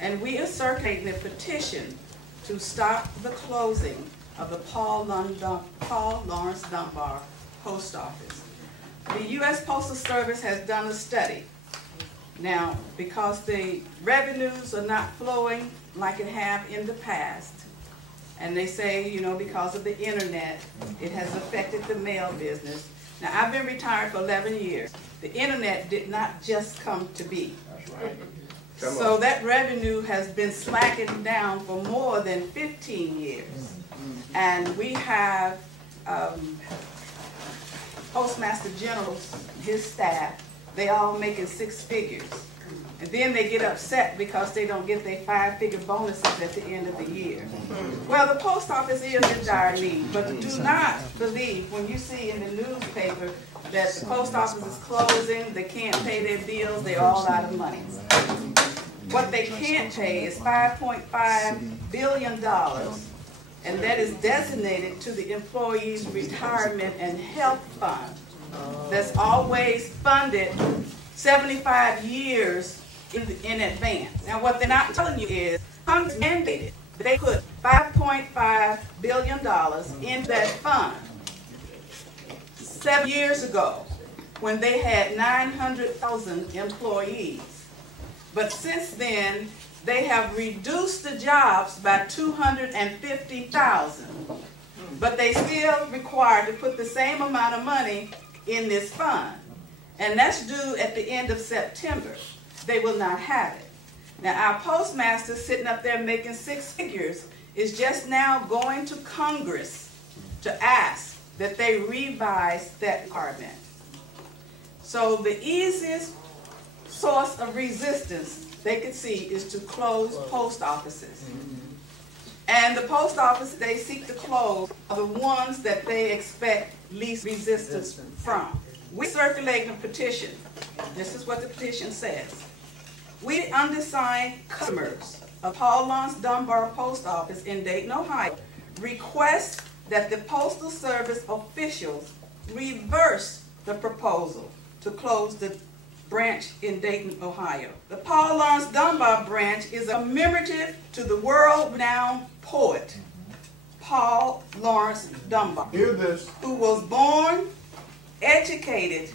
and we are circulating a petition to stop the closing of the Paul Lawrence Dunbar Post Office. The U.S. Postal Service has done a study. Now, because the revenues are not flowing like it have in the past, and they say, you know, because of the internet, it has affected the mail business. Now, I've been retired for 11 years. The internet did not just come to be. That's right. So that revenue has been slacking down for more than 15 years. And we have Postmaster General, his staff, they all making 6 figures. And then they get upset because they don't get their 5-figure bonuses at the end of the year. Well, the post office is in dire need, but do not believe when you see in the newspaper that the post office is closing, they can't pay their bills, they're all out of money. What they can't pay is $5.5 billion, and that is designated to the Employees' Retirement and Health Fund. That's always funded 75 years in advance. Now, what they're not telling you is Congress mandated that they put $5.5 billion in that fund 7 years ago when they had 900,000 employees. But since then, they have reduced the jobs by 250,000. But they still required to put the same amount of money in this fund. And that's due at the end of September. They will not have it. Now, our postmaster sitting up there making 6 figures is just now going to Congress to ask that they revise that requirement. So the easiest source of resistance they could see is to close post offices. And the post office they seek to close are the ones that they expect least resistance from. We circulate a petition. This is what the petition says. We, undersigned customers of Paul Lawrence Dunbar Post Office in Dayton, Ohio, request that the Postal Service officials reverse the proposal to close the branch in Dayton, Ohio. The Paul Lawrence Dunbar branch is a commemorative to the world-renowned poet, Paul Lawrence Dunbar, Hear this. who was born, educated,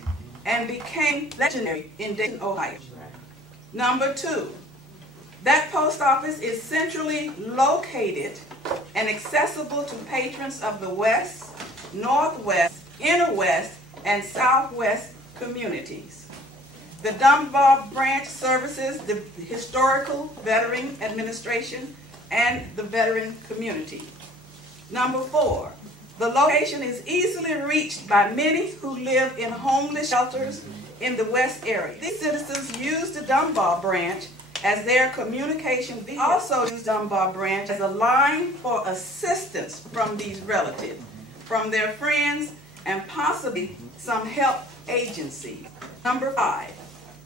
and became legendary in Dayton, Ohio. Number 2, that post office is centrally located and accessible to patrons of the West, Northwest, Innerwest, and Southwest communities. The Dunbar branch services the historical veteran administration and the veteran community. Number 4, the location is easily reached by many who live in homeless shelters in the West area. These citizens use the Dunbar branch as their communication vehicle. They also use Dunbar branch as a line for assistance from these relatives, from their friends, and possibly some help agencies. Number 5,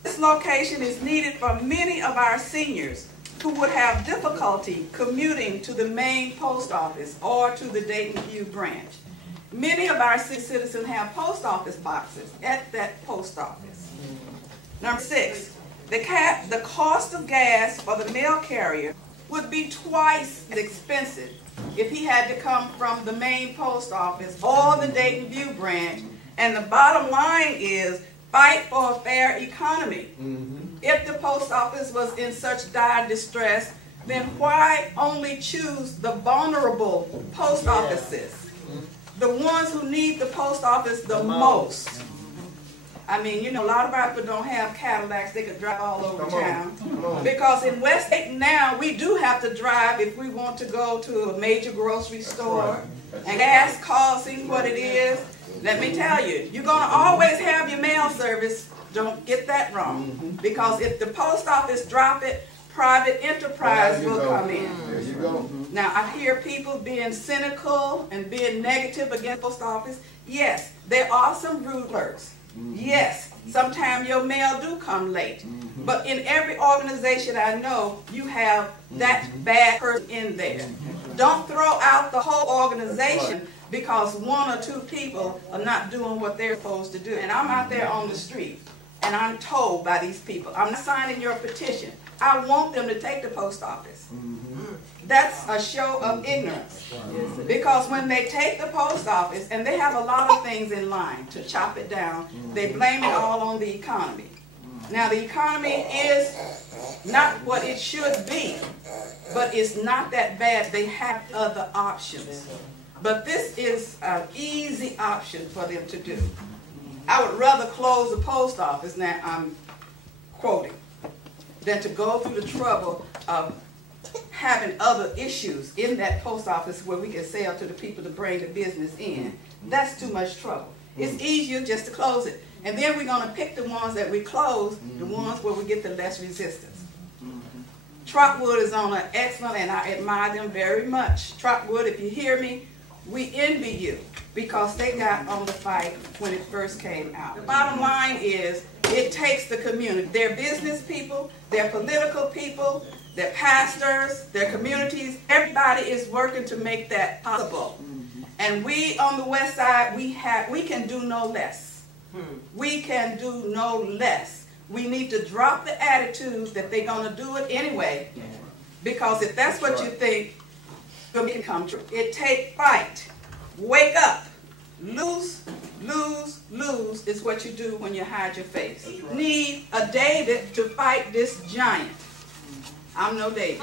this location is needed for many of our seniors who would have difficulty commuting to the main post office or to the Dayton View branch. Many of our citizens have post office boxes at that post office. Number 6, the cost of gas for the mail carrier would be twice as expensive if he had to come from the main post office or the Dayton View branch. And the bottom line is fight for a fair economy. If the post office was in such dire distress, then why only choose the vulnerable post offices? The ones who need the post office the most. I mean, you know, a lot of our people don't have Cadillacs they could drive all over town. Because in West Dayton now, we do have to drive if we want to go to a major grocery store. And gas costing what it is. Let me tell you, you're going to always have your mail service. Don't get that wrong. Because if the post office drop it, private enterprise will come in. There you go. Now, I hear people being cynical and being negative against the post office. Yes, there are some rude clerks. Yes, sometimes your mail do come late. But in every organization I know, you have that bad person in there. Don't throw out the whole organization because 1 or 2 people are not doing what they're supposed to do. And I'm out there on the street. and I'm told by these people, I'm not signing your petition. I want them to take the post office. That's a show of ignorance. Because when they take the post office, and they have a lot of things in line to chop it down, they blame it all on the economy. Now the economy is not what it should be, but it's not that bad. They have other options. But this is an easy option for them to do. I would rather close the post office, now I'm quoting, than to go through the trouble of having other issues in that post office where we can sell to the people to bring the business in. That's too much trouble. It's easier just to close it. And then we're going to pick the ones that we close, the ones where we get the less resistance. Trotwood is on an excellent, and I admire them very much. Trotwood, if you hear me, we envy you because they got on the fight when it first came out. The bottom line is it takes the community, their business people, their political people, their pastors, their communities, everybody is working to make that possible. And we on the west side, we can do no less. We can do no less. We need to drop the attitude that they're going to do it anyway, because if that's what you think, it can come true. It takes fight. Wake up. Lose, lose, lose is what you do when you hide your face. You need a David to fight this giant. I'm no David.